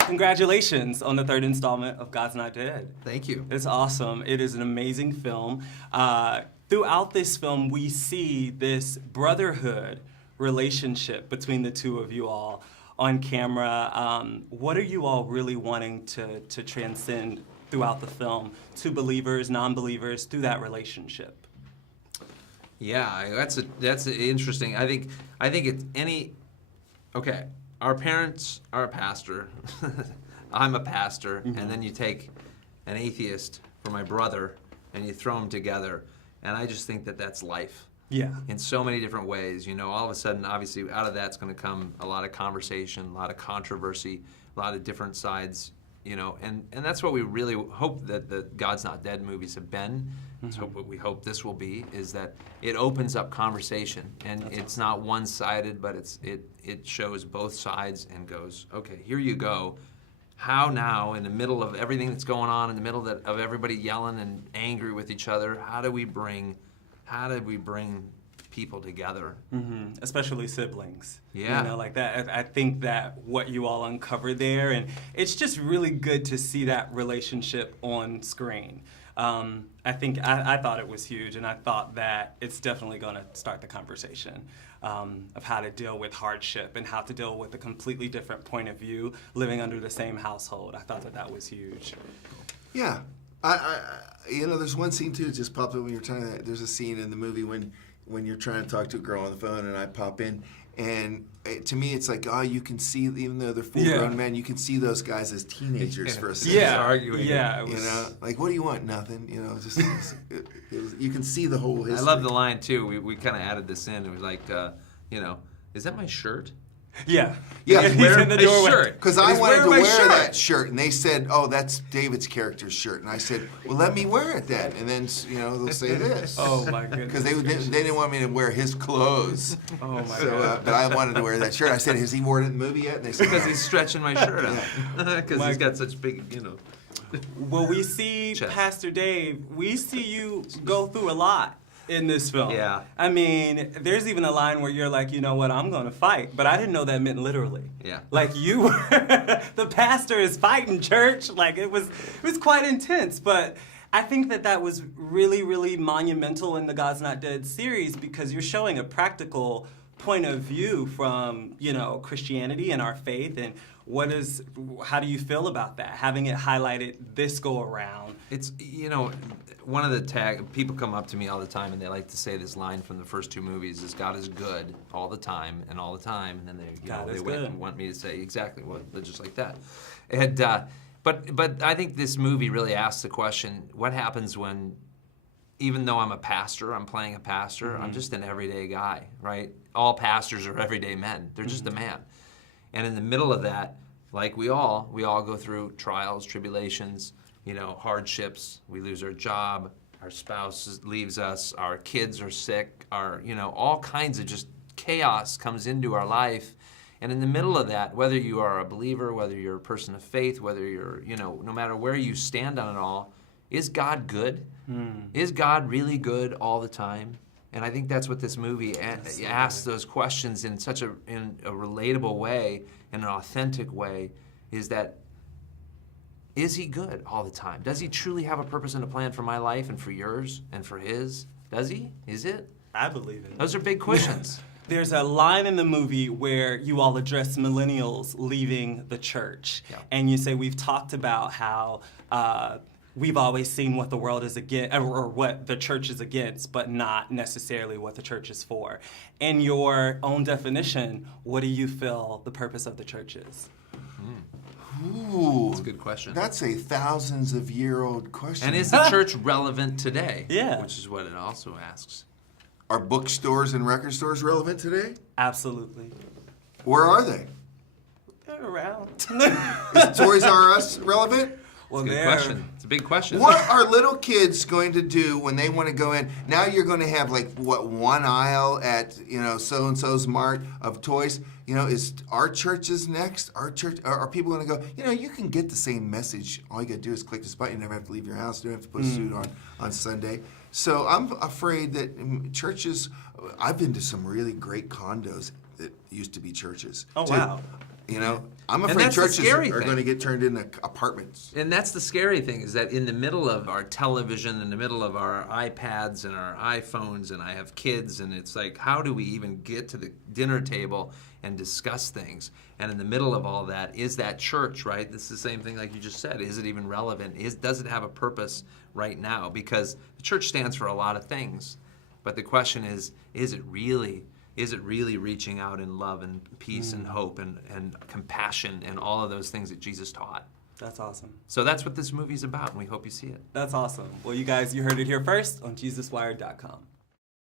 Congratulations on the third installment of God's Not Dead. Thank you. It's awesome. It is an amazing film. Throughout this film, we see this brotherhood relationship between the two of you all on camera. What are you all really wanting to transcend throughout the film to believers, non-believers, through that relationship? Yeah, that's interesting. I think it's any. Okay, our parents are a pastor. I'm a pastor, and then you take an atheist for my brother, and you throw them together, and I just think that that's life. Yeah. In so many different ways, you know, all of a sudden, obviously, out of that's going to come a lot of conversation, a lot of controversy, a lot of different sides, you know, and that's what we really hope that the God's Not Dead movies have been. So what we hope this will be is that it opens up conversation, and it's not one-sided, but it shows both sides and goes, okay, here you go. How now, in the middle of everything that's going on, in the middle of everybody yelling and angry with each other, how do we bring people together? Especially siblings. Yeah. You know, like that. I think that what you all uncover there, and it's just really good to see that relationship on screen. I thought it was huge, and I thought that it's definitely going to start the conversation of how to deal with hardship and how to deal with a completely different point of view living under the same household. I thought that was huge. Yeah. There's one scene, too, that just popped up when you were talking about. There's a scene in the movie when you're trying to talk to a girl on the phone, and I pop in, and to me, it's like, you can see, even though they're full-grown men, you can see those guys as teenagers for a second. Arguing. Yeah. You know, like, what do you want? Nothing. You know, just you can see the whole history. I love the line, too. We kind of added this in. It was like, is that my shirt? Yeah. Yeah, He's in the doorway. Because I wanted to wear that shirt, and they said, "Oh, that's David's character's shirt." And I said, "Well, let me wear it then." And then they'll say this. Oh my goodness. Because they didn't want me to wear his clothes. Oh my God. But I wanted to wear that shirt. I said, "Has he worn it in the movie yet?" And they said, Because he's stretching my shirt out. Because he's got such big, Well, we see chest. Pastor Dave. We see you go through a lot in this film. Yeah. I mean, there's even a line where you're like, you know what, I'm going to fight. But I didn't know that meant literally. Yeah. Like you were, the pastor is fighting church. Like it was quite intense. But I think that was really, really monumental in the God's Not Dead series because you're showing a practical point of view from, Christianity and our faith. And how do you feel about that? Having it highlighted this go around. It's, one of the people come up to me all the time and they like to say this line from the first two movies is God is good all the time, and then they want me to say exactly just like that. And but I think this movie really asks the question: what happens when, even though I'm a pastor, I'm playing a pastor, I'm just an everyday guy, right? All pastors are everyday men. They're just a man. And in the middle of that, like we all go through trials, tribulations, hardships. We lose our job, our spouse leaves us, our kids are sick, all kinds of just chaos comes into our life. And in the middle of that, whether you are a believer, whether you're a person of faith, whether you're, no matter where you stand on it all, is God good? Is God really good all the time? And I think that's what this movie asks those questions in a relatable way, in an authentic way, is he good all the time? Does he truly have a purpose and a plan for my life and for yours and for his? Does he? Is it? I believe it. Those are big questions. There's a line in the movie where you all address millennials leaving the church. Yeah. And you say, we've talked about how we've always seen what the world is against, or what the church is against, but not necessarily what the church is for. In your own definition, what do you feel the purpose of the church is? Ooh, That's a good question. That's a thousands of year old question. And is the church relevant today? Yeah. Which is what it also asks. Are bookstores and record stores relevant today? Absolutely. Where are they? They're around. Is Toys R Us relevant? Well, Good question. It's a big question. What are little kids going to do when they want to go in? Now you're going to have one aisle at so-and-so's mart of toys. Is our churches next? Are people going to go? You can get the same message. All you got to do is click this button. You never have to leave your house. You don't have to put a suit on Sunday. So I'm afraid that churches. I've been to some really great condos that used to be churches. Oh, wow. You know, I'm And afraid that's the churches scary are thing. going to get turned into apartments. And that's the scary thing, is that in the middle of our television, in the middle of our iPads and our iPhones, and I have kids, and it's like, how do we even get to the dinner table and discuss things? And in the middle of all that, is that church, right? This is the same thing like you just said. Is it even relevant? Does it have a purpose right now? Because the church stands for a lot of things. But the question is it really reaching out in love and peace and hope and compassion and all of those things that Jesus taught? That's awesome. So that's what this movie's about, and we hope you see it. That's awesome. Well, you guys, you heard it here first on JesusWired.com.